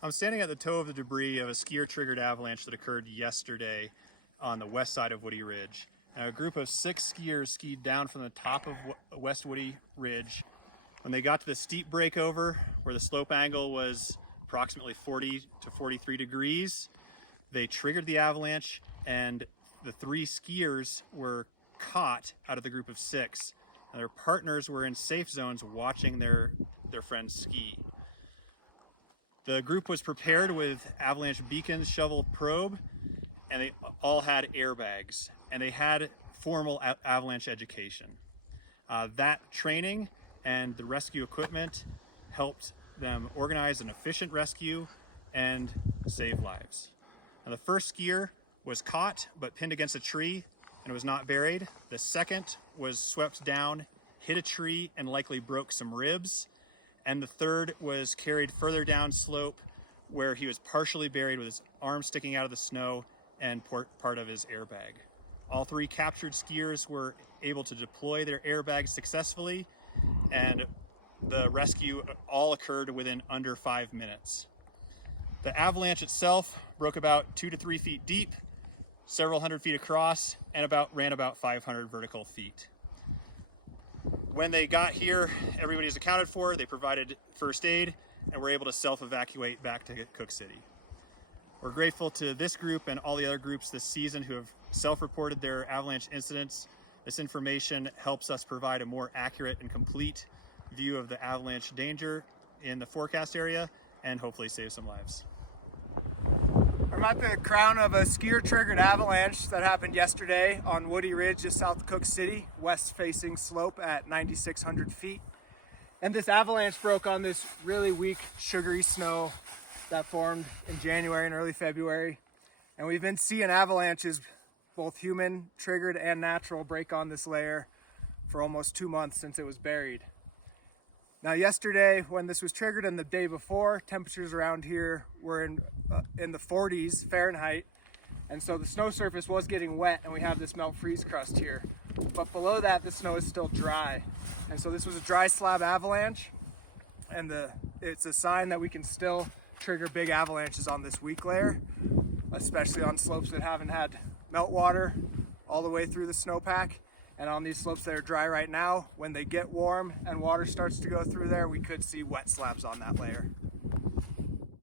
I'm standing at the toe of the debris of a skier-triggered avalanche that occurred yesterday on the west side of Woody Ridge. A group of 6 skiers skied down from the top of West Woody Ridge. When they got to the steep breakover, where the slope angle was approximately 40 to 43 degrees, they triggered the avalanche, and the 3 skiers were caught out of the group of 6. And their partners were in safe zones watching their friends ski. The group was prepared with avalanche beacons, shovel, probe, and they all had airbags, and they had formal avalanche education. That training and the rescue equipment helped them organize an efficient rescue and save lives. Now, the first skier was caught but pinned against a tree and was not buried. The second was swept down, hit a tree, and likely broke some ribs. And the third was carried further down slope, where he was partially buried with his arm sticking out of the snow and part of his airbag. All 3 captured skiers were able to deploy their airbags successfully, and the rescue all occurred within under 5 minutes. The avalanche itself broke about 2 to 3 feet deep, several hundred feet across, and ran about 500 vertical feet. When they got here, everybody was accounted for. They provided first aid and were able to self-evacuate back to Cooke City. We're grateful to this group and all the other groups this season who have self-reported their avalanche incidents. This information helps us provide a more accurate and complete view of the avalanche danger in the forecast area and hopefully save some lives. I'm at the crown of a skier-triggered avalanche that happened yesterday on Woody Ridge just south of Cooke City, west-facing slope at 9,600 feet. And this avalanche broke on this really weak, sugary snow that formed in January and early February. And we've been seeing avalanches, both human-triggered and natural, break on this layer for almost 2 months since it was buried. Now yesterday, when this was triggered and the day before, temperatures around here were in the 40s Fahrenheit, and so the snow surface was getting wet and we have this melt freeze crust here. But below that, the snow is still dry. And so this was a dry slab avalanche, and it's a sign that we can still trigger big avalanches on this weak layer, especially on slopes that haven't had meltwater all the way through the snowpack. And on these slopes that are dry right now, when they get warm and water starts to go through there, we could see wet slabs on that layer.